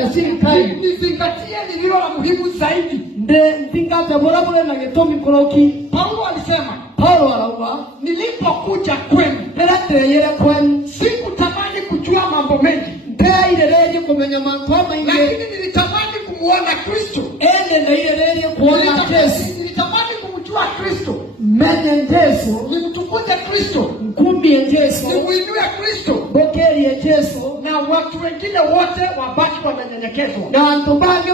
na sirikai nizingatie lililo la muhimu zaidi. Ndingata bora na getomi koroki. Paulo alisema, Paulo alauga, nilipokuja kwenu ndateyere kwenu sikutamani kujua mambo mengi, ndairereje kumenya mambo maingi, lakini nilitamani kumuona Kristo. Nairereje kuona Yesu. Nilitamani kumjua Kristo, menye Yesu, nimtukuze Kristo, mkumbie Yesu, nimuinue Kristo, bokerie Yesu, na watu wengine wote wabaki wamenyenyekezwa, na ntubage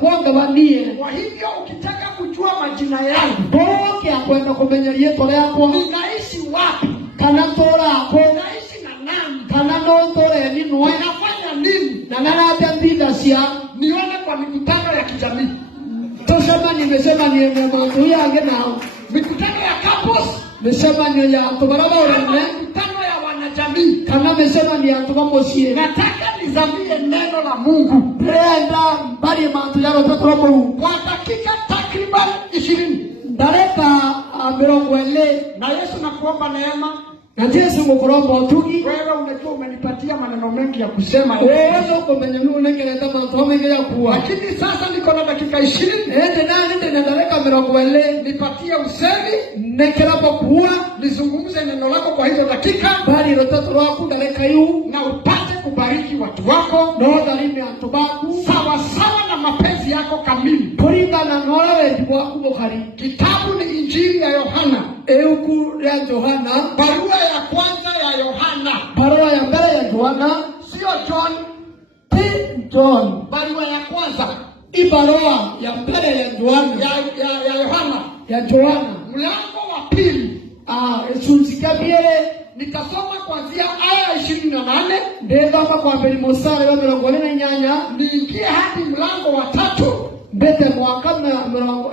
bonga banie. Kwa hivyo ukitaka kujua majina yangu, boke akwenda kumenya rieto ryako, ninaishi wapi, kana tora ako, naishi na nani, kana no tore ni nwe, nafanya nini, na nana ndinda sia nione kwa mikutano ya kijamii. Tosema nimesema ni mambo yangu nao. Mikutano ya campus, mesema ni ya tobaraba orene, mikutano ya wanajamii, kana mesema ni ya tobamosie. Nataka nizamie neno la Mungu. Brenda bali mambo yao tatoa Mungu kwa dakika takriban 20. Dareka amirongwele na Yesu nakuomba neema. Na Yesu mukoromba otugi. Wewe unajua umenipatia maneno mengi ya kusema. Wewe kumenya nuru nengeleta mambo mengi ya kuwa. Lakini sasa niko na dakika 20. Ende na dareka amirongwele nipatie usemi nekerapo kuwa nizungumze neno lako kwa hizo dakika. Bali rotato wako dareka yu na upate kubariki watu wako. No dalimi antubaku sawa sawa na mapenzi yako kamili. Kulingana na wewe wako bokari. Kitabu ni Injili ya Yohana. Euku ya Yohana. Barua ya kwanza ya Yohana. Barua ya mbele ya Yohana. Sio John. John. Barua ya kwanza. Barua ya mbele ya Yohana. Ya Yohana. Ya Yohana. Mlango wa pili. Sunzikabiere. Nitasoma kuanzia aya 28. Ndenda kwa mbele mosare wa mirongo ine na nyanya. Niingie hadi mlango wa 3. Mbete mwaka na mirongo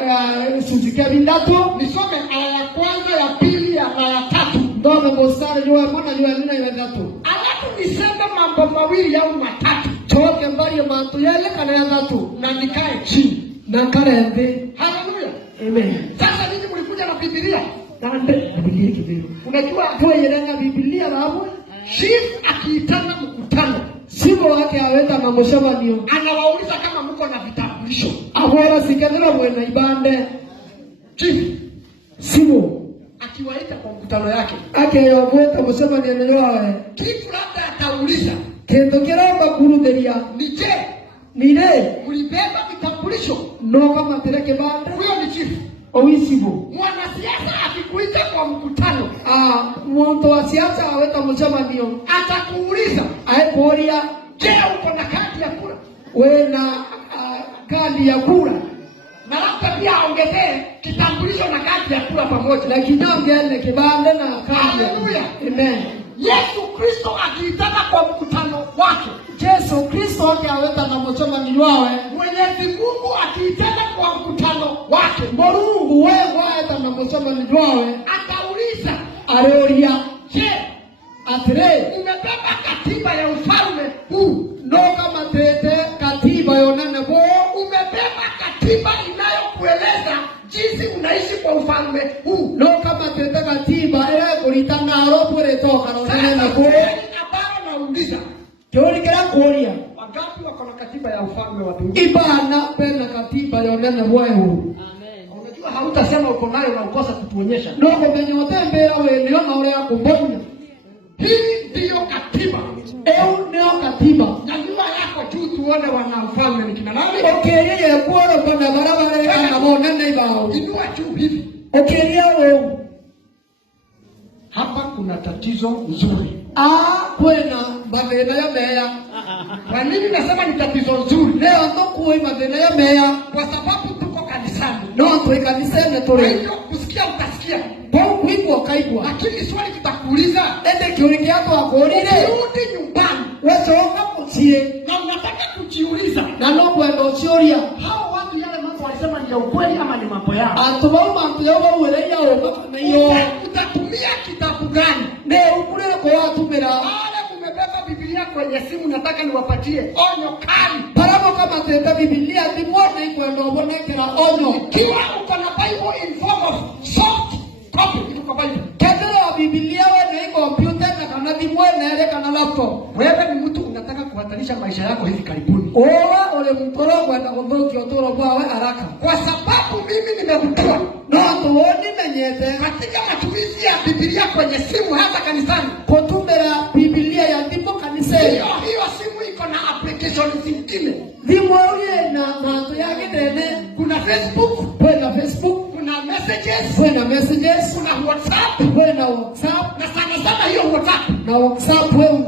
sunzikabi ndato. Nisome aya ya kwanza, ya pili, ya 3. Ndono mosare jua mwana jua nina ya 3. Alafu niseme mambo mawili au matatu. Choke mbali ya mantu yale kana ya 3. Na nikae chini. Na karende. Haleluya. Amen. Sasa ninyi mlikuja na Biblia. Nande Biblia kibiro. Unajua tuwe yenga Biblia babu. Chief akiitana mkutano. Sibo wake aweta na mshamanio. Anawauliza kama mko na vitambulisho. Ahora sikadera bwana ibande. Chief Sibo akiwaita kwa mkutano yake. Akayoweta mshamanio nyoa. Kitu labda atauliza. Kendo kiramba kuruderia. Nije nile mlibeba vitambulisho. No kama tereke bande. Huyo ni chief. Owisibo. Mwanasiasa akikuita kwa mkutano, mwanto wa siasa aweta mshamanio. Atakuuliza, aiporia, je, uko na kadi ya kura? Wewe na kadi ya kura. Na labda pia aongezee kitambulisho na kadi ya kura pamoja. Na kinyongele kibande na kadi. Haleluya. Amen. Yesu Kristo akiitana kwa mkutano wake. Yesu Kristo akiaweta na mshamanio wawe. Mwenyezi Mungu akiitana kwa mkutano wake. Mungu wewe aita na mshamanio wawe. Atauliza, aroria, je, atire umebeba katiba ya ufalme huu? No kama tete katiba yonana bo. Umebeba katiba inayokueleza jinsi unaishi kwa ufalme huu? No kama tete katiba kulitana ropo retoka na bo. Abaro nauliza, Teori kila kuoria. Wangapi wako na katiba ya ufalme wa mbinguni? Ibana pena katiba yonana bo. Amen. Unajua hautasema uko nayo na ukosa kutuonyesha. No kwenye utembea wewe ndio na ule akumbona. Hii ndio katiba. Ndio katiba. Nyanyua yako juu tuone wana ufalme ni kina nani? Yeye kuona pana barabara na bona na ibao. Inua juu hivi. Wewe. Hapa kuna tatizo nzuri. Kwena madena ya meya. Kwa nini nasema ni tatizo nzuri? Leo ndo kuoi madena ya meya kwa sababu tuko kanisani. No tuwe kanisani tole. Hiyo kusikia utasikia. Kwa kuibwa kaibwa. Lakini swali kitakuuliza, ende kioni yako akorire. Rudi nyumbani. Wewe unapotie na unataka kujiuliza. Na no kwenda uchioria. Hao watu yale mambo walisema ni ya ukweli ama ni mambo yao? Atubao mambo yao wewe yao na hiyo. Utatumia kitabu gani? Ne ukule kwa watu mera. Wale umebeba Biblia kwenye simu, nataka niwapatie onyo kali. Paramo kama teta Biblia timone kwenda ubone kila onyo. Kiwa uko na Bible in form of soft copy, iko Bible. Biblia wewe na iko computer na kana dimwe na ile kana laptop. Wewe ni mtu unataka kuandika kuhatarisha maisha yako hivi karibuni. Owa ole mtorogo na kudhoki otoro bwawe haraka. Kwa sababu mimi nimegundua No tuoni menyete katika matumizi ya Biblia kwenye simu hata kanisani. Kutumira Biblia ya ndipo kanisani. Hiyo simu iko na application zingine. Vimo ule na mambo yake tena. Kuna Facebook, kuna Facebook, kuna messages, kuna WhatsApp, na sana hiyo WhatsApp. Na WhatsApp wewe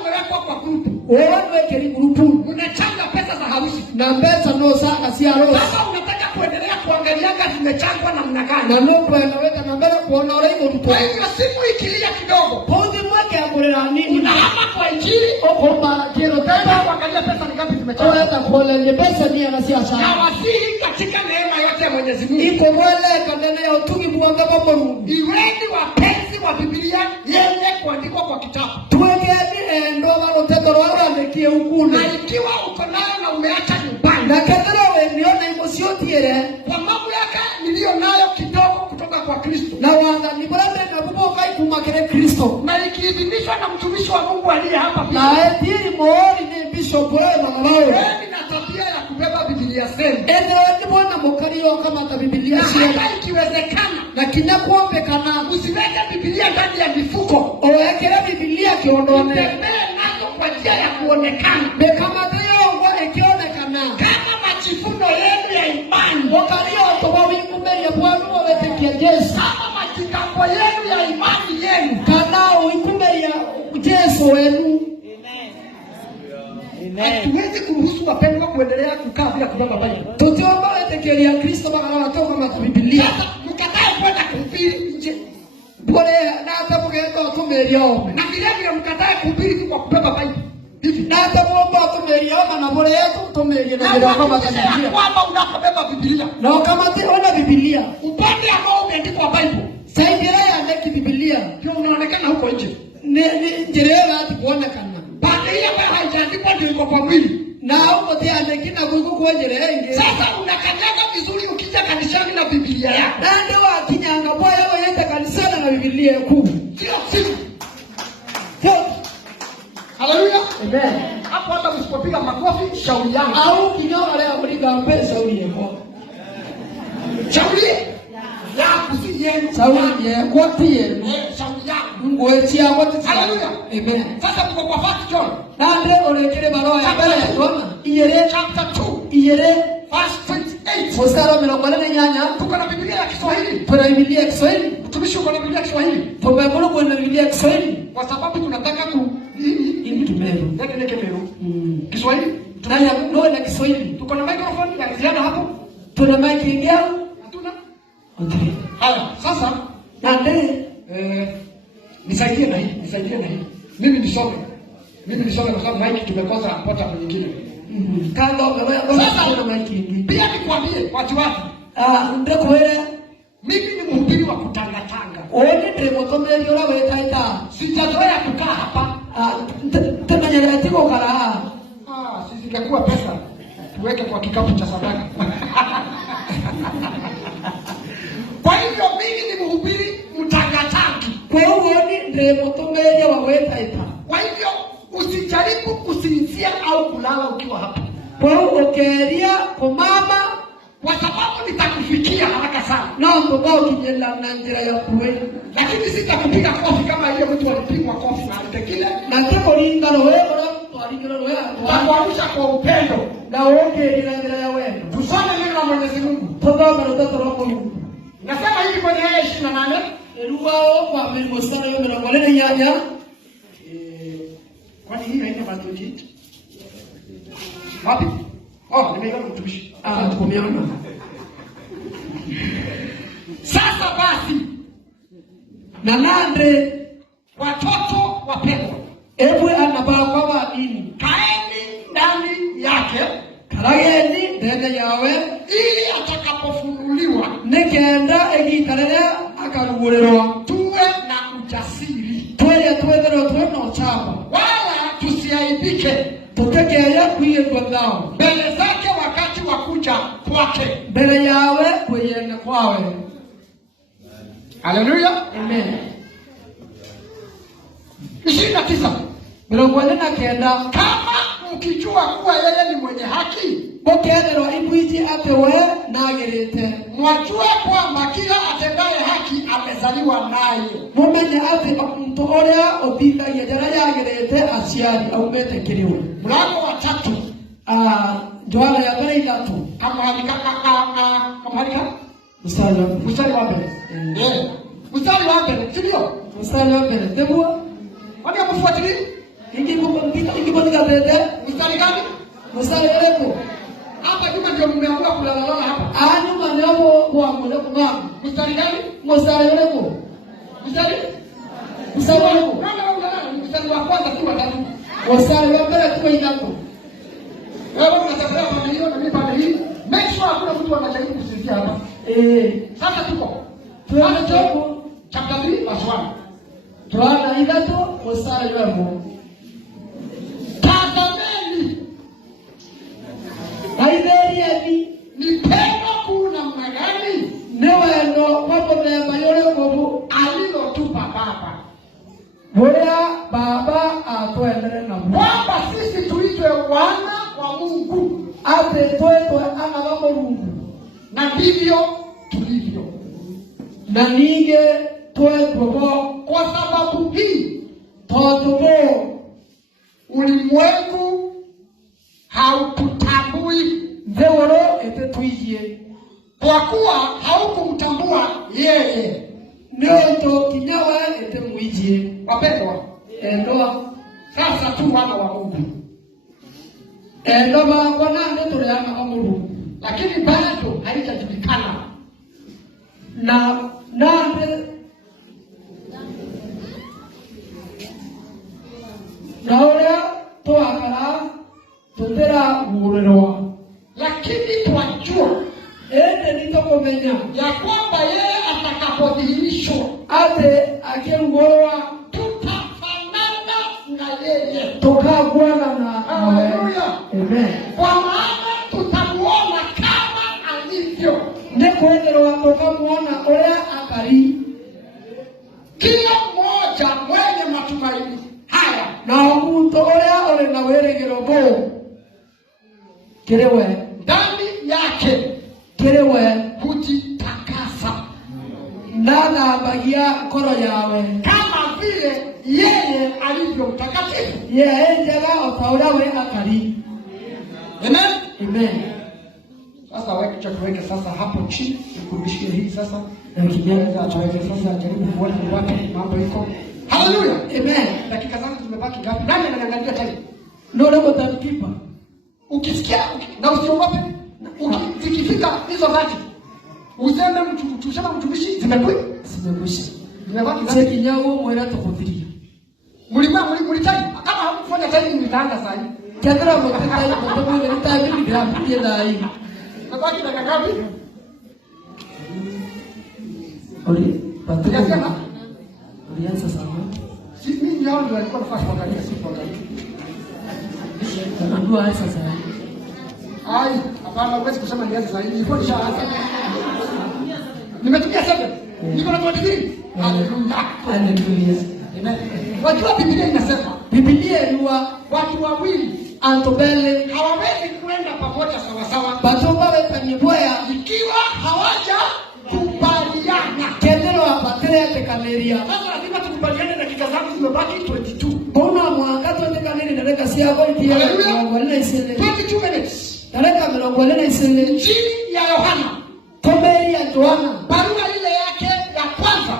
umewekwa kwa group. Wewe weke group. Unachanga pesa za harusi. Na pesa no sana si harusi. Sasa unataka kuendelea kuangalia kama zimechangwa namna gani. Na Mungu anaweka na mbele kuona ule mtu. Kwa hiyo simu ikilia kidogo, podi mwake akorera nini? Unahama kwa injili, kwa kero tena kuangalia pesa ni ngapi zimechangwa. Hata kuangalia pesa ni anasiasa. Na wasihi katika neema yote ya Mwenyezi Mungu. Iko wale kanene ya utungi mwanga baba Mungu. Iweni wapenzi wa Biblia yenye kuandikwa kwa kitabu. Tuwekeni ndo walo tendo wala ndekie ukune. Na ikiwa uko nayo na umeacha nyumbani. Na kadra wewe niona imosiotire. Kwa mamlaka niliyo nayo kidogo kutoka kwa Kristo. Na wanga ni bora na kuboka ikumakere Kristo. Na ikiidhinishwa na mtumishi wa Mungu aliye hapa pia. Na etiri moori ni bishop wewe na mwanao. Mimi na tabia ya kubeba Biblia zenu. Ni bwana mokaliyo kama ta Biblia sio. Na ikiwezekana na kinyakuombekana usiweke Biblia ndani ya mifuko. Owekele Biblia kiondone. Tembea nazo kwa njia ya kuonekana. Bekama tayongwa ikionekana. Kama majifuno yenu ya imani. Wakaliyo toba wingume ya Bwana wawetekia Yesu. Kama majitambo yenu ya imani yenu. Kana wingume ya Yesu wenu. Hatuwezi kuruhusu wapendwa kuendelea kukaa bila kubeba Biblia. Tutiomba wetekelia Kristo baka watoka na Biblia. Sasa mkatae kwenda kuhubiri nje. Bole na hata mgeenda tumeria ome. Na vile vile mkatae kuhubiri kwa kubeba Biblia. Hivi na hata mwomba tumeria ome na bole yetu tumeria na bila kama Biblia. Kwamba unakabeba Biblia. Na kama ona Biblia. Upande ambao umeandikwa Bible. Saidia ya ndeki Biblia. Ndio unaonekana huko nje. Ni njerera kuonekana. Pande hiyo ambayo haijaandikwa ndio iko kwa mwili. Na huko tena ndekina kuiko kuonjelea inge. Sasa unakanyaga vizuri ukija kanisani na Biblia yako. Na ndio akinyanga boya wewe yenda kanisani na Biblia yako. Sio siku. Haleluya. Amen. Hapo hata usipopiga makofi shauri yangu. Au kinyoa leo kuliga mpesa shauri yako. Shauri ya kusi yenu. Shauri yako pia. Shauri yangu. Mungu etia wote. Haleluya. Amen. Sasa tuko kwa First John. Na ndio olekele barua ya mbele ya Roma. Iyere chapter 2. Iyere verse 28. Mstari wa 48. Tuko na Biblia ya Kiswahili. Tuna Biblia ya Kiswahili. Mtumishi uko na Biblia ya Kiswahili. Tumekuwa na Biblia ya Kiswahili. Kwa sababu tunataka ili tumero. Ndio kemero. Kiswahili. Tunaya ndio na Kiswahili. Tuko na microphone ya ziada hapo. Tuna mic ingia? Hatuna. Okay. Haya, sasa na ndio nisaidie na hii. Mimi nisome kwa sababu mic tumekosa pota nyingine. Kando wewe sasa una mic ingia. Pia nikwambie watu. Ndio kweli. Mimi ni mhubiri wa kutangatanga. Wewe ndio mtomeleo la wewe taita. Sijazoea kukaa hapa. Tena nyakatiko kala. Sisi ingekuwa pesa tuweke kwa kikapu cha sadaka. Kwa hivyo mimi ni mhubiri mtangatangi. Kwa hiyo ndio mtomeleo wa wewe taita. Kwa hivyo usijaribu kusinzia au kulala ukiwa hapa. Kwa hiyo ukeria kwa mama kwa sababu nitakufikia haraka sana. Na mbona ukinyela na njira ya kweli. Lakini sitakupiga kofi kama ile mtu alipigwa kofi na alikile. Na kiko linga wewe bora alingana wewe. Takuamsha kwa upendo. Na wewe ila njira ya wewe. Tusome neno la Mwenyezi Mungu. Tazama mtoto wako yuko. Nasema hivi kwenye aya 28. Eluwao kwa mlimosana yeye na wale nyanya. Kwani hii haina matokeo? Wapi? Nimeiona mtumishi. Kumeona. Sasa basi na nande watoto wapendwa, ebwe anabaa kwa dini. Kaeni ndani yake. Karageni ndani yawe ili atakapofunuliwa nekenda egitarera akarugurirwa. Tuwe na ujasiri. Twethero tuno chapa. Wala tusiaibike. Tutekeya kwiyegwa nao. Mbele zake wakati wa kuja kwake. Mbele yawe kuyenda kwawe. Haleluya. Amen. 29. Milongoni na kenda. Kama mkijua kuwa yeye ni mwenye haki, bokererwa ikwiji ate we nagerete, mwajue kwamba kila atendaye haki amezaliwa naye. Mumenye ate mtu oria othingagia njara yagerete aciari aumete kiriwe. Mlango wa 3, Yohana ya mbere 3. Kamhalika Mstari wa mbele. Mstari wa mbele, sio? Mstari wa mbele. Tebua. Kwani mfuatilie? Ikipandika tete. Mstari gani? Mstari wako. Hapa nyuma ndio mmeamua kulala hapa. Nyuma ndio kwa mwana mama. Mstari gani? Mstari wako. Mstari wako. Mstari wa kwanza tu watatu. Mstari wa mbele tu inako. Wewe unataka pande hiyo na mimi pande hii. Make sure hakuna mtu anajaribu kusikia hapa. Sasa tuko. Tuanze chapter 3 verse 1. Tuana ilato mstari wako. Tazameni. Haidheri ni pendo kuna magani. Newendo wapo na mayore kobu alilotupa Baba. Bora Baba atoendele na Mungu. Kwamba sisi tuitwe wana wa Mungu. Ate tuitwe ana wa Mungu. Na ndivyo tulivyo. Na ninge tuitwe kwa sababu hii totumo ulimwengu haututambui. Ndeworo ete tuijie. Kwa kuwa haukumtambua yeye. Ndio kinyawa ete muijie. Wapendwa, ndoa sasa tu wana wa Mungu. Ndoa kwa nani tuliana wa Mungu. Lakini bado haijajulikana. Na nani naoria tuakara tutera urerwa. Lakini twajua nitokomenya ya kwamba yeye atakapodhihirishwa ate akengorwa tutafanana na yeye. Tukagwana na haleluya. Amen. Kwa maana tutamuona kama alivyo. Nekwenderwa tukamuona oya akari. Kila mmoja mwenye matumaini haya na mtu oya ole na weregero bo kirewe ndani yake kirewe kujitakasa na bagia koro yawe kama vile yeye alivyo mtakatifu. Yeye jaga otaura we akari. Amen. Amen. Sasa tuweke sasa hapo chini kurudishie hii sasa. Na kijana tuweke sasa jaribu kuona ni wapi mambo iko. Haleluya. Amen. Dakika zangu zimebaki ngapi? Nani ananiangalia tena? Ndio leo tutakipa. Ukisikia na usiogope. Ukifika hizo dhati useme tusema mtumishi zimekwisha. Zimebaki ngapi? Sasa kinyao mwera tofauti. Mlitaka kama hamkufanya tani nitaanza sasa hivi. Kadra mtaka mtoto mwenye nitaamini bila kuja hii. Nabaki dakika ngapi? Oli, patrika. Ulianza sana. Si mimi ndio nilikuwa nafasi kuangalia siku kuangalia. Ndio hasa sana. Ai, hapana huwezi kusema nianze sasa hivi. Nilikuwa nishaanza. Nimetumia 7. Niko na 23. Haleluya. Haleluya. Amen. Wajua Biblia inasema, Biblia inua watu wawili antobele hawawezi kwenda pamoja sawa sawa. Batomba wepanyiboya ikiwa hawaja kubaliana. Kendelo apatele tekaleria. Sasa lazima tukubaliane, dakika zangu zimebaki 22. Bona mwanga tote kanini na dakika si yako itia. Wale isele. 22 minutes. Dakika mlongo wale isele. Injili ya Yohana. Kombe ya Yohana. Barua ile yake ya kwanza.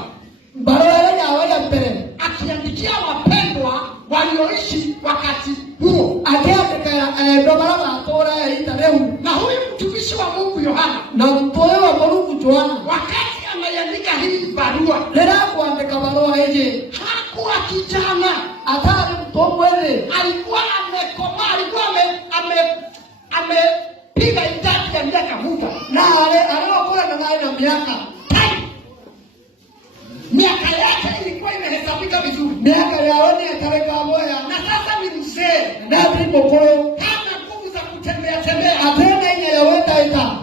Barua ya awali mbele. Akiandikia wapendwa walioishi wakati huo. Akiandika barua tora ya intereu. Na huyu mtumishi wa Mungu Yohana. Na mtoe wa Mungu Yohana. Wakati ameandika hii barua. Lera kuandika barua hiyo. Hakuwa kijana. Atari mtu mwele. Alikuwa amekoma, alikuwa amepiga idadi ya miaka muda. Na alikuwa na miaka. Miaka yake ilikuwa imehesabika vizuri. Miaka yaone atareka moya. Na sasa ni mzee. Na ndipo kwa hana nguvu za kutembea. Atenda ile yaweta ita.